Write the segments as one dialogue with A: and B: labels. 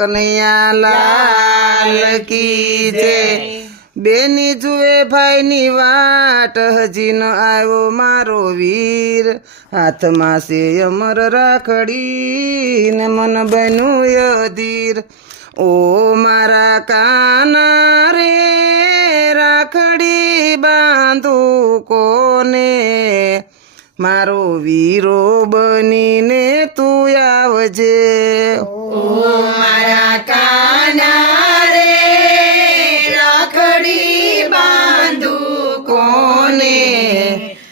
A: કનૈયા લાલ કી જય. બેની જુએ ભાઈની વાટ હજી ન આવ્યો મારો વીર. હાથમાં સે અમર રાખડી ને મન બન્યું યધીર ઓ મારા કાના રે રાખડી બાંધું કોને? મારો વીરો બનીને તું આવજે
B: મારા કાના રે રાખડી બાંધુ કોને?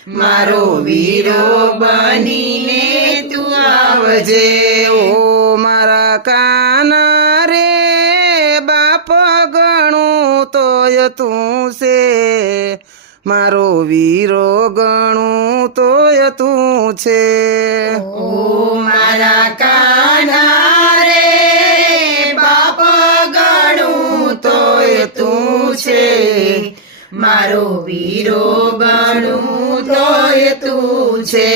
B: મારો વીરો બનીને તું આવજે
A: આવજે. ઓ મારા કાના રે બાપ ગણું તોય તું છે. મારો વીરો ગણું તોય તું છે.
B: ઓ મારા કાના રે બાપ ગણું તોય તું છે. મારો વીરો ગણું તોય તું છે.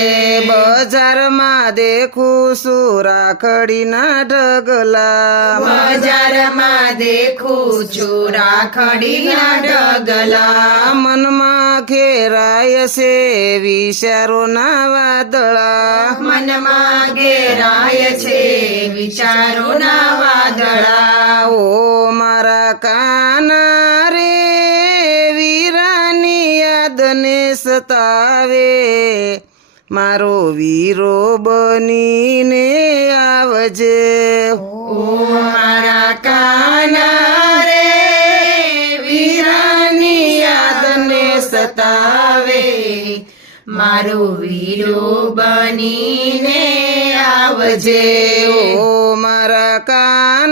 A: બજારમાં દેખું છું રાખડીના ઢગલા.
B: બજારમાં દેખું છું રાખડીના ઢગલા.
A: મનમાં ઘેરાય છે વિચારોના વાદળા.
B: મનમાં ઘેરાય છે વિચારોના વાદળા.
A: ઓ મારા કાના રે વીરાની યાદને સતાવે. મારો વીરો બનીને આવજે.
B: ઓ મારા કાના રે વીરાની યાદને સતાવે. મારો વીરો બનીને આવજે.
A: ઓ મારા કાના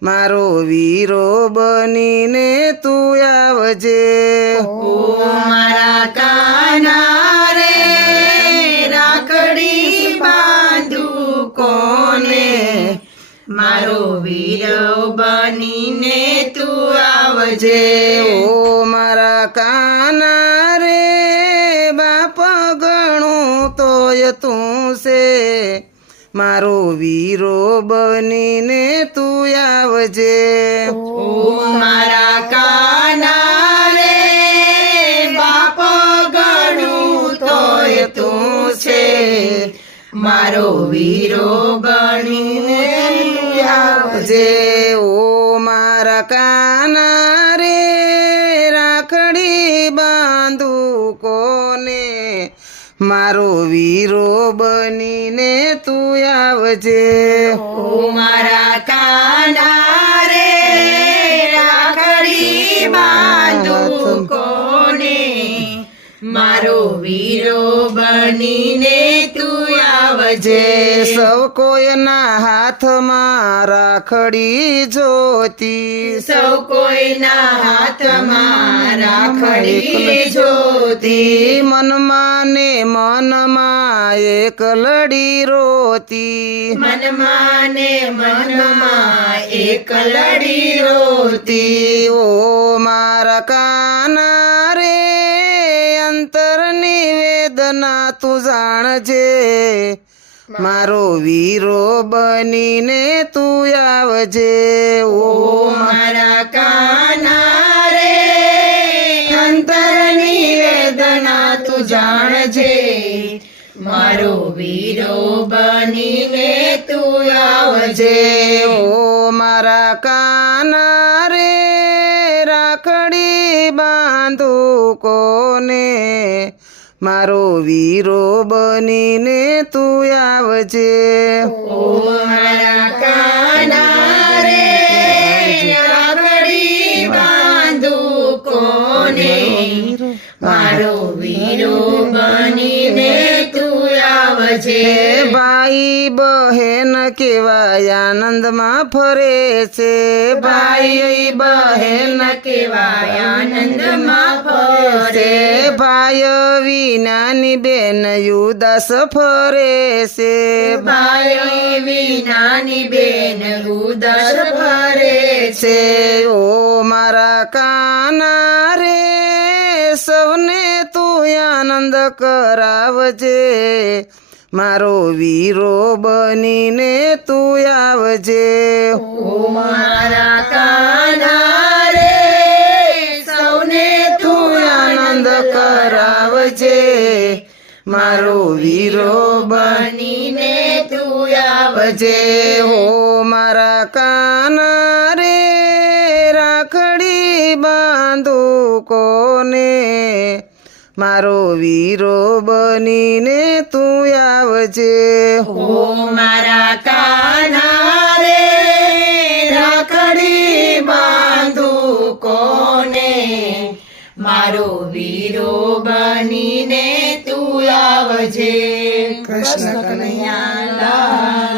A: મારો વીરો બનીને તું આવજે.
B: ઓ મારા કાના રે રાખડી બાંધુ કોને? મારો વીરો બનીને તું આવજે.
A: ઓ મારા કાના રે બાપ ગણું તોય તું છે. મારો વીરો બનીને તું આવજે.
B: ઓ મારા કાના રે બાપ ગણું તોય તું છે. મારો વીરો બનીને તું આવજે.
A: આવજે ઓ મારા કાના રે મારો વીરો બનીને તું આવજે.
B: મારા કાના. વીરો બનીને તું આવજે.
A: સૌ કોઈના હાથમાં રાખડી જોતી.
B: સૌ કોઈના હાથમાં રાખડી જોતી.
A: મનમાં ને મનમાં એક લડી રોતી.
B: મનમાં ને મનમાં એક લડી રોતી.
A: ઓ મારા કાના તું જાણજે. મારો વીરો બનીને તું આવજે. ઓ
B: મારા કાના રે. અંતરની વેદના તું જાણજે. મારો વીરો બનીને તું આવજે.
A: ઓ મારા કાના રે. રાખડી બાંધું કોને? મારો વીરો બનીને તું આવજે.
B: ઓ મારા કાના
A: ભાઈ બહેન કેવાય આનંદમાં ફરે છે.
B: ભાઈ બહેન કેવાય આનંદમાં ફરે
A: ભાઈ વિનાની બેન યુદાસ ફરે છે.
B: ભાઈ વિનાની બેન ઉદસ ફરે છે
A: છે. ઓ મારા કાના રે સૌને તું આનંદ કરાવજે. મારો વીરો બનીને તું આવજે.
B: મારા કાના રે સૌને તું
A: આનંદ કરાવજે. મારો વીરો
B: બનીને તું આવજે.
A: હો મારા કાના રે રાખડી બાંધુ કોને? મારો વીરો બનીને તું આવજે.
B: ઓ મારા કાના રે રાખડી બાંધુ કોને? મારો વીરો બનીને તું આવજે. કૃષ્ણ કનૈયા લાલ.